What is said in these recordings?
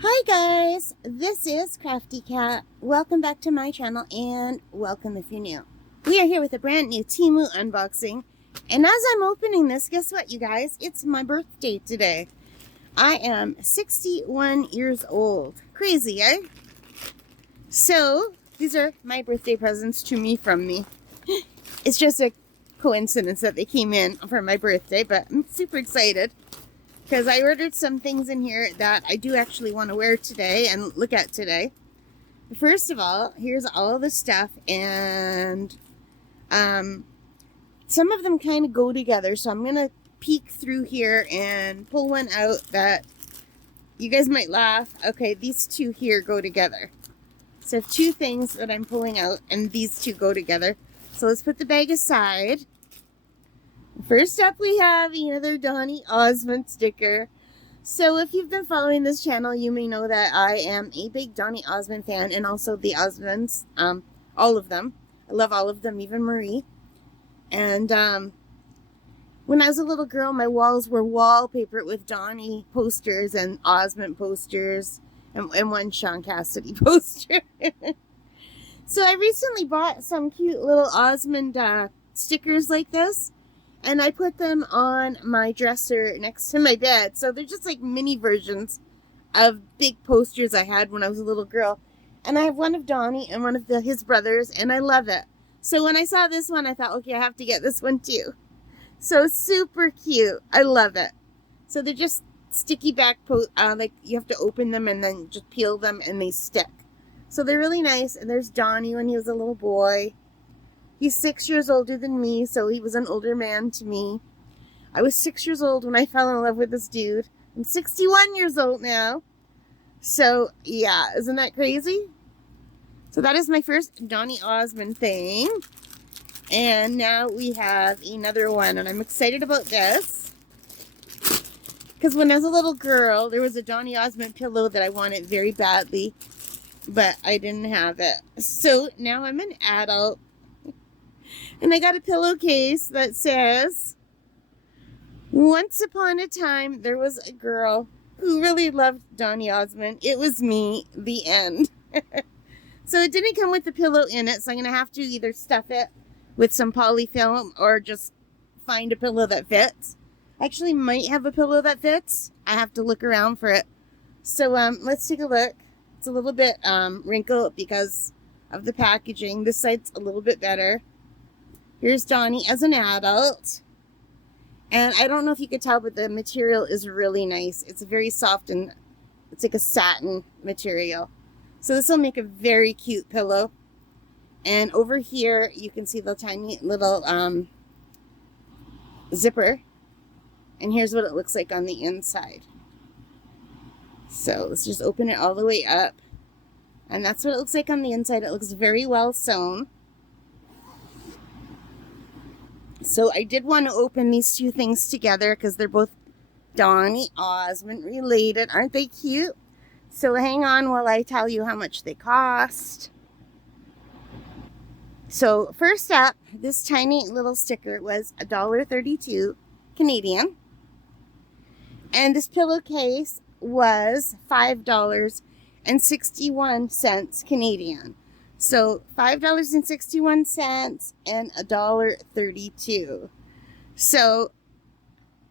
Hi guys, this is Crafty Cat. Welcome back to my channel and welcome if you're new. We are here with a brand new Temu unboxing. And as I'm opening this, guess what you guys? It's my birthday today. I am 61 years old. Crazy, eh? So, these are my birthday presents to me from me. It's just a coincidence that they came in for my birthday, but I'm super excited. Because I ordered some things in here that I do actually want to wear today and look at today. First of all, here's all the stuff, and some of them kind of go together. So I'm going to peek through here and pull one out that you guys might laugh. Okay, these two here go together. So I have two things that I'm pulling out, and these two go together. So let's put the bag aside. First up, we have another Donny Osmond sticker. So if you've been following this channel, you may know that I am a big Donny Osmond fan, and also the Osmonds, all of them. I love all of them, even Marie. And when I was a little girl, my walls were wallpapered with Donny posters and Osmond posters and one Sean Cassidy poster. So I recently bought some cute little Osmond stickers like this. And I put them on my dresser next to my bed. So they're just like mini versions of big posters I had when I was a little girl. And I have one of Donny and one of his brothers, and I love it. So when I saw this one, I thought, okay, I have to get this one too. So super cute. I love it. So they're just sticky back, like you have to open them and then just peel them and they stick. So they're really nice. And there's Donny when he was a little boy. He's 6 years older than me, so he was an older man to me. I was 6 years old when I fell in love with this dude. I'm 61 years old now. So, yeah, isn't that crazy? So that is my first Donny Osmond thing. And now we have another one, and I'm excited about this. Because when I was a little girl, there was a Donny Osmond pillow that I wanted very badly, but I didn't have it. So now I'm an adult. And I got a pillowcase that says, "Once upon a time, there was a girl who really loved Donny Osmond. It was me, the end." So it didn't come with the pillow in it, so I'm going to have to either stuff it with some polyfilm or just find a pillow that fits. I actually might have a pillow that fits. I have to look around for it. So let's take a look. It's a little bit wrinkled because of the packaging. This side's a little bit better. Here's Donny as an adult. And I don't know if you could tell, but the material is really nice. It's very soft and it's like a satin material. So this will make a very cute pillow. And over here, you can see the tiny little zipper. And here's what it looks like on the inside. So let's just open it all the way up. And that's what it looks like on the inside. It looks very well sewn. So I did want to open these two things together because they're both Donny Osmond related. Aren't they cute? So hang on while I tell you how much they cost. So first up, this tiny little sticker was $1.32 Canadian. And this pillowcase was $5.61 Canadian. So $5.61 and $1.32. So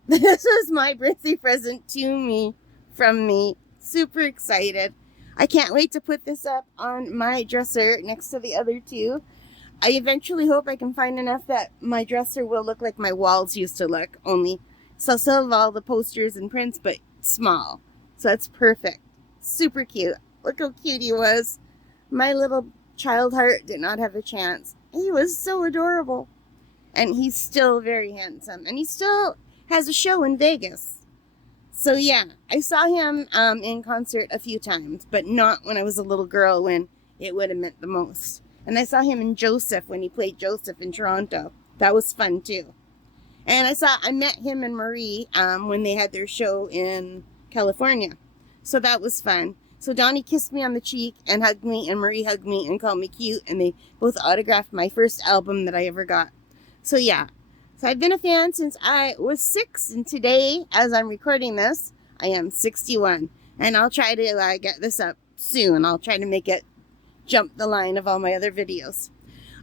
this was my birthday present to me from me. Super excited. I can't wait to put this up on my dresser next to the other two. I eventually hope I can find enough that my dresser will look like my walls used to look, only so I'll still have all the posters and prints, but small. So that's perfect. Super cute. Look how cute he was. My little child heart did not have a chance. He was so adorable. And he's still very handsome. And he still has a show in Vegas. So yeah, I saw him in concert a few times, but not when I was a little girl when it would have meant the most. And I saw him in Joseph when he played Joseph in Toronto. That was fun too. And I met him and Marie when they had their show in California. So that was fun. So Donny kissed me on the cheek and hugged me, and Marie hugged me and called me cute, and they both autographed my first album that I ever got. So yeah, so I've been a fan since I was 6, and today, as I'm recording this, I am 61. And I'll try to get this up soon. I'll try to make it jump the line of all my other videos.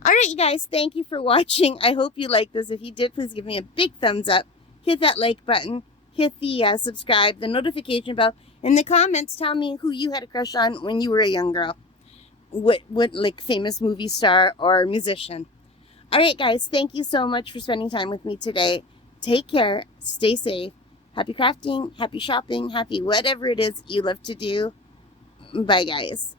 Alright, you guys, thank you for watching. I hope you liked this. If you did, please give me a big thumbs up. Hit that like button. Hit the subscribe, the notification bell. In the comments, tell me who you had a crush on when you were a young girl. What like famous movie star or musician. Alright, guys, thank you so much for spending time with me today. Take care. Stay safe. Happy crafting. Happy shopping. Happy whatever it is you love to do. Bye, guys.